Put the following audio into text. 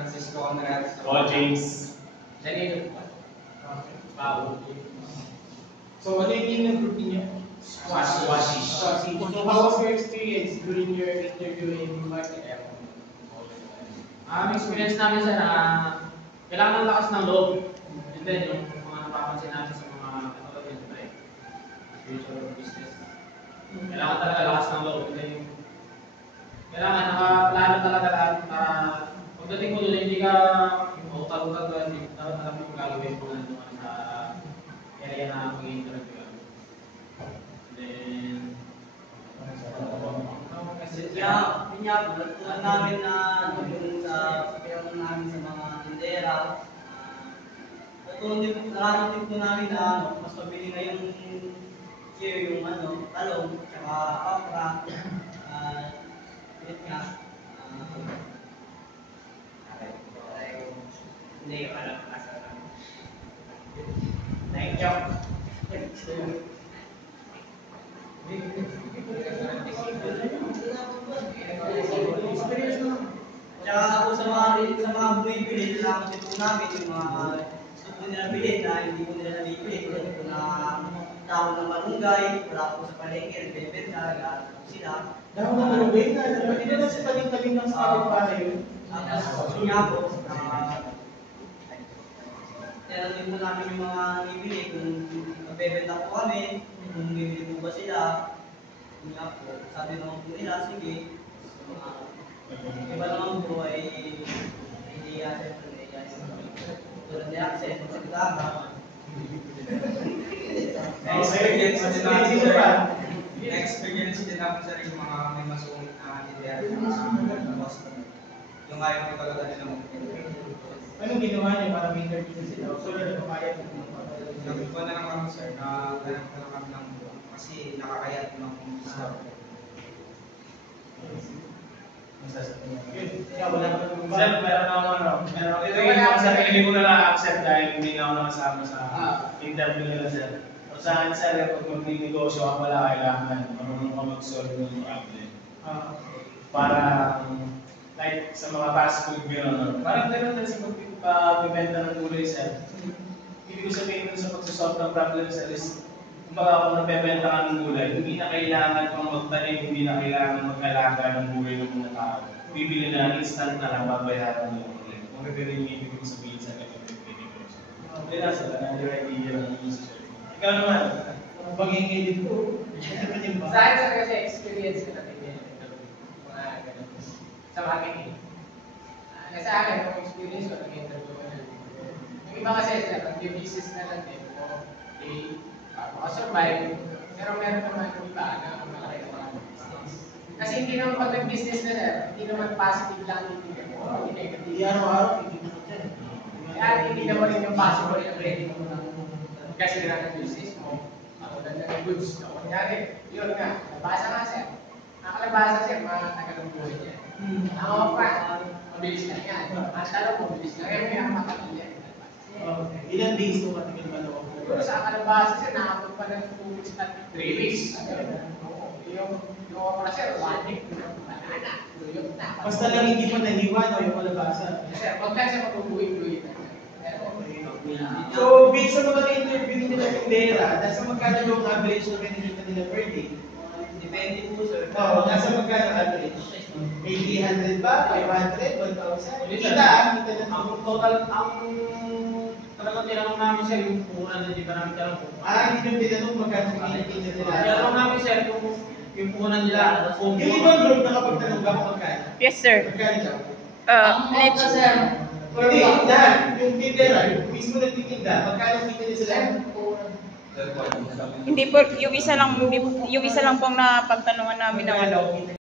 Francisco Conrad. James. Danilo. Pao. So, ano yung group niyo? Squashy. So, how was your experience during your interview in Market Air? Ang experience namin sir, kailangan ng lakas ng loob. And then yung mga napapansin natin sa mga katulad yun, right? Future of business. Kailangan talaga lakas ng loob. And then kailangan nakaplano talaga lahat para pagdating mo doon, hindi ka utag-utag, hindi dapat alam mo yung gagawin mo na doon sa area na mag-interview. Then, Yun nga po, natutunan namin na yung sa pagkakas namin sa mga tindera. Nararamdaman din po namin na mas mabili na yung yung talong, tsaka okra. Yun nga. Hindi yung alam asa lang. Nag-joke. Tsaka po sa mga bumibili, nalaman din po namin yung mga gusto po nila bilhin na hindi po nila nabibili. Kasi po na tao ng malunggay, wala po sa palengke, nagbebenta, lahat po sila. Dahil na malubay na, hindi na sa taling-taling ng sa para yun. Tapos yun nga po, tinanong din po namin yung mga bibili kung magbebenta po kami, kung bibili po ba sila. Yun nga po, sabi naman po nila, sige. Iba naman po ay hindi tulad ni Access, magsalita. Na-experience din namin sa rin mga may masungit na idea yung ayaw ko talaga nila Anong ginawa niyo para may interview sila? So, yun, papayag mo. Nagpunta na lang kami sir, naghanap na lang kami ng kasi nakakayat ng isla. Yun, wala ka nang Sir, meron ako ito yung sarili ko na na-accept dahil hindi na ako nakasama sa interview nila sir. O saan sir, pag mag-negosyo ka wala kailangan, marunong ka mag-solve ng problem. Para like sa mga fast food gano'n. Parang gano'n din sa pagbibenta ng gulay sir. Ibig ko sabihin dun sa pagsasolve ng problem sir is kumbaga kung nagbebenta ka ng gulay, hindi na kailangan pang magtanim, hindi na kailangan mag-alaga ng gulay ng mga tao. Bibili na instant na lang, babayaran mo yung gulay. Kung gano'n yung ibig ko sabihin sa ganyan negosyo. Hindi na sila, na-your idea lang yung sir. Ikaw naman. Ang pag-ingay din po. Sa akin sir kasi experience ko natin yan. Mga ganun. Sa marketing. Sa akin, yung experience ko, nag-interview ko na. Yung iba kasi sir, nag-business na lang din. Makasurvive. Pero meron naman yung iba na malaki na mga business. Kasi hindi naman pag nag-business na sir, hindi naman positive lang yung tingin mo. Hindi negative. Hindi araw-araw, hindi mo dyan. Kaya hindi naman rin yung possible yung ready mo ng kasi ng business mo. Ako ng goods. Kunyari, yun nga, nabasa nga sir. Nakalabasa sir, mga tagalong buhay niya. Ang okra, mabilis lang yan. Ang talong, mabilis lang yan. Kaya matagal yan. Ilan days ko matigal ba na Pero sa kalabasa sir, nakapag pa ng 2 weeks at 3 weeks. Yung okra sir, 1 week. Banana. Luyot na. Basta lang hindi pa nahiwa na yung kalabasa. Sir, pag kasi matubuhin-buhin na. So, based sa mga na-interview nila yung Dera, nasa magkano yung average na kinikita nila per day? Depende po sir. Oo, nasa magkano average? May 300 ba? 500? 1,000? Kita na. Ang total, ang talagang tinanong namin sir, yung puhunan na di ba namin tinanong kung Hindi yung tinanong magkano kinikita nila. tinanong namin sir, kung yung puhunan nila, kung Yung ibang group nakapagtanong ba kung magkano? Yes, sir. Magkano daw? Let's Hindi, lahat. Yung tindera, yung mismo nagtitinda, magkano kita nila sila? hindi po yung isa lang pong napagtanungan namin ng ano